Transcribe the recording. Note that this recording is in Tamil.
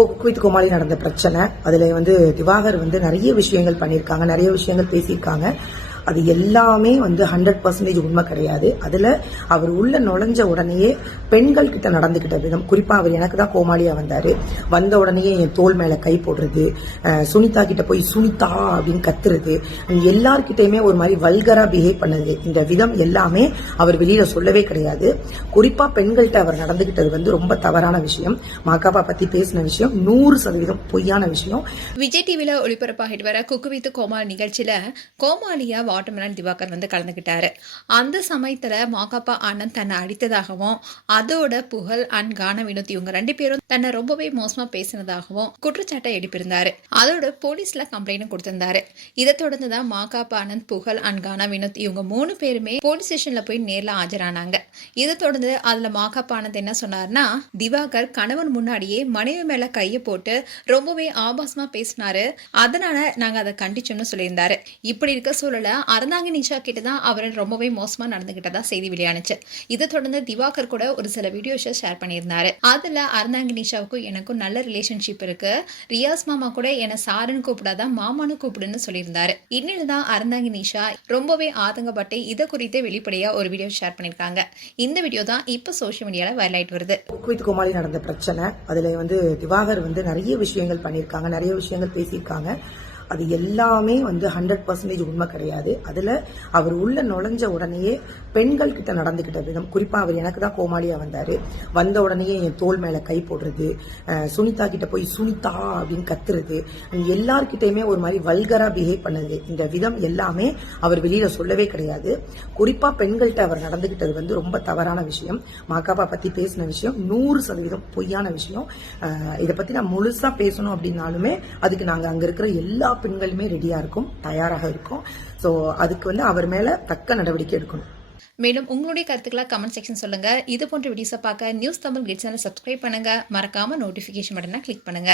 இப்போ குக் வித் கோமாளி நடந்த பிரச்சனை, அதுல திவாகர் நிறைய விஷயங்கள் பண்ணியிருக்காங்க, நிறைய விஷயங்கள் பேசியிருக்காங்க. அது எல்லாமே 100% உண்மை கிடையாது. அதுல அவர் உள்ள நுழைஞ்ச உடனேயே பெண்கள் கிட்ட நடந்துகிட்ட விதம், குறிப்பா அவர் எனக்கு தான் கோமாளியா வந்தாரு. வந்த உடனேயே என் தோல் மேல கை போடுறது, சுனிதா கிட்ட போய் சுனிதா அப்படின்னு கத்துறது, எல்லார்கிட்டயுமே ஒரு மாதிரி வல்கரா பிஹேவ் பண்ணது, இந்த விதம் எல்லாமே அவர் வெளியில சொல்லவே கிடையாது. குறிப்பா பெண்கள்கிட்ட அவர் நடந்துகிட்டது ரொம்ப தவறான விஷயம். மாகாபா பத்தி பேசின விஷயம் 100% பொய்யான விஷயம். விஜய் டிவில ஒளிபரப்பாகிட்டு வர குக்கு வித் கோமாளி நிகழ்ச்சியில கோமாளியா வாட்டர்மெலன் திவாகர் கலந்துகிட்டாரு. அந்த சமயத்துல மாகாபா ஆனந்த் தன்னை அடித்ததாகவும், அதோட புகழ் அண்ட் கானா வினோத் இவங்க 2 பேரும் தன்னை ரொம்பவே மோசமா பேசினதாகவும் குற்றச்சாட்டை எழுப்பியிருந்தாரு. அதோட போலீஸ்ல கம்ப்ளைண்ட் கொடுத்திருந்தாரு. இதை தொடர்ந்துதான் மாகாபா ஆனந்த், புகழ் அண்ட் கானா வினோத் இவங்க 3 பேருமே போலீஸ் ஸ்டேஷன்ல போய் நேர்ல ஆஜரானாங்க. இதை தொடர்ந்து அதுல மாகாபா ஆனந்த் என்ன சொன்னார்னா, திவாகர் கணவன் முன்னாடியே மனைவி மேல கையை போட்டு ரொம்பவே ஆபாசமா பேசினாரு, அதனால நாங்க அதை கண்டிச்சோம்னு சொல்லியிருந்தாரு. இப்படி இருக்க சூழல அறந்தாங்கி நிஷா கிட்டதான் அவர் ரொம்பவே மோசமா நடந்துகிட்டதா செய்தி வெளியானுச்சு. இதை தொடர்ந்து திவாகர் கூட ஒரு சில வீடியோஸை ஷேர் பண்ணியிருந்தாரு. அதுல அறந்தாங்கி நிஷாவுக்கும் எனக்கும் நல்ல ரிலேஷன்ஷிப் இருக்கு, ரியாஸ் மாமா கூட என்ன சாருன்னு கூப்பிடாத மாமான்னு கூப்பிடுன்னு சொல்லியிருந்தாரு. இன்னில்தான் அறந்தாங்கி நிஷா ரொம்பவே ஆதங்கப்பட்டு இதை குறித்து வெளிப்படையா ஒரு வீடியோ ஷேர் பண்ணிருக்காங்க. இந்த வீடியோ தான் இப்ப சோசியல் மீடியால வைரல் ஆயிட்டு வருது. குக் வித் கோமாளி நடந்த பிரச்சனை, அதுல திவாகர் நிறைய விஷயங்கள் பண்ணியிருக்காங்க, நிறைய விஷயங்கள் பேசியிருக்காங்க. அது எல்லாமே 100% உண்மை கிடையாது. அதுல அவர் உள்ள நுழைஞ்ச உடனேயே பெண்கள் கிட்ட நடந்துகிட்ட விதம், குறிப்பா அவர் எனக்கு தான் கோமாளியா வந்தாரு. வந்த உடனேயே என் தோல் மேல கை போடுறது, சுனிதா கிட்ட போய் சுனிதா அப்படின்னு கத்துறது, எல்லார்கிட்டயுமே ஒரு மாதிரி வல்கரா பிஹேவ் பண்ணது, இந்த விதம் எல்லாமே அவர் வெளியில சொல்லவே கிடையாது. குறிப்பா பெண்கள்கிட்ட அவர் நடந்துகிட்டது ரொம்ப தவறான விஷயம். மாகாபா பத்தி பேசின விஷயம் 100% பொய்யான விஷயம். இதை பத்தி நான் முழுசா பேசணும் அப்படின்னாலுமே அதுக்கு நாங்க அங்க இருக்கிற எல்லா பெண்களுமே ரெடியா இருக்கும், தயாராக இருக்கும். சோ அதுக்கு அவர் மேல தக்க நடவடிக்கை எடுக்கணும். மேலும் உங்களுடைய கருத்துக்களை கமெண்ட் செக்ஷன் சொல்லுங்க. இது போன்ற வீடியோஸை பார்க்க news Tamil kids channel subscribe பண்ணுங்க. மறக்காம நோட்டிபிகேஷன் பட்டனை கிளிக் பண்ணுங்க.